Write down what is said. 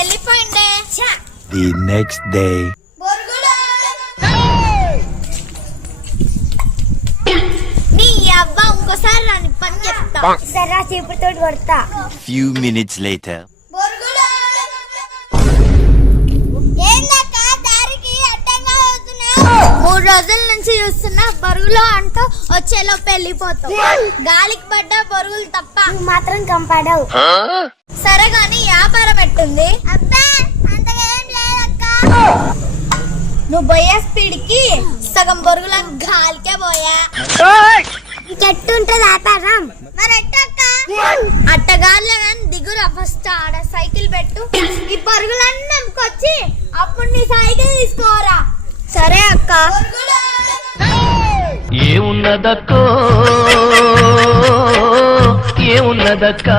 వెళ్ళిపోయిండే. The next day. నీ అవ్వ ఇంకోసారి రాని పని చెప్తా. సరే చీపురుతో కొడతా. Few minutes later. ఏందక్కా దారికి అడ్డంగా అవుతున్నావు? 3 రోజుల నుంచి చూస్తున్నా బరుగులో అంటూ వచ్చేలోపు వెళ్ళిపోతావు. గాలికి పడ్డ బరుగులు తప్ప నువ్వు మాత్రం కంపాడావు. సరే గాని వ్యాపారం ఎట్టుంది? అబ్బా అంతగా ఏం లేదక్కా. నువ్వు పోయే స్పీడ్ కి సగం బరుగులను గాలికే పోయా. ఇంకెట్టుంటది వ్యాపారం? మరి ఎట్టక్క అట్టగాళ్ళ కానీ దిగురా ఫస్ట్ ఆడ సైకిల్ పెట్టు. ఈ బరుగులన్నీ నమ్ముకొచ్చి అప్పుడు నీ సైకిల్ తీసుకోరా. సరే అక్క. ఏమున్నదక్కో ఏమున్నదక్క.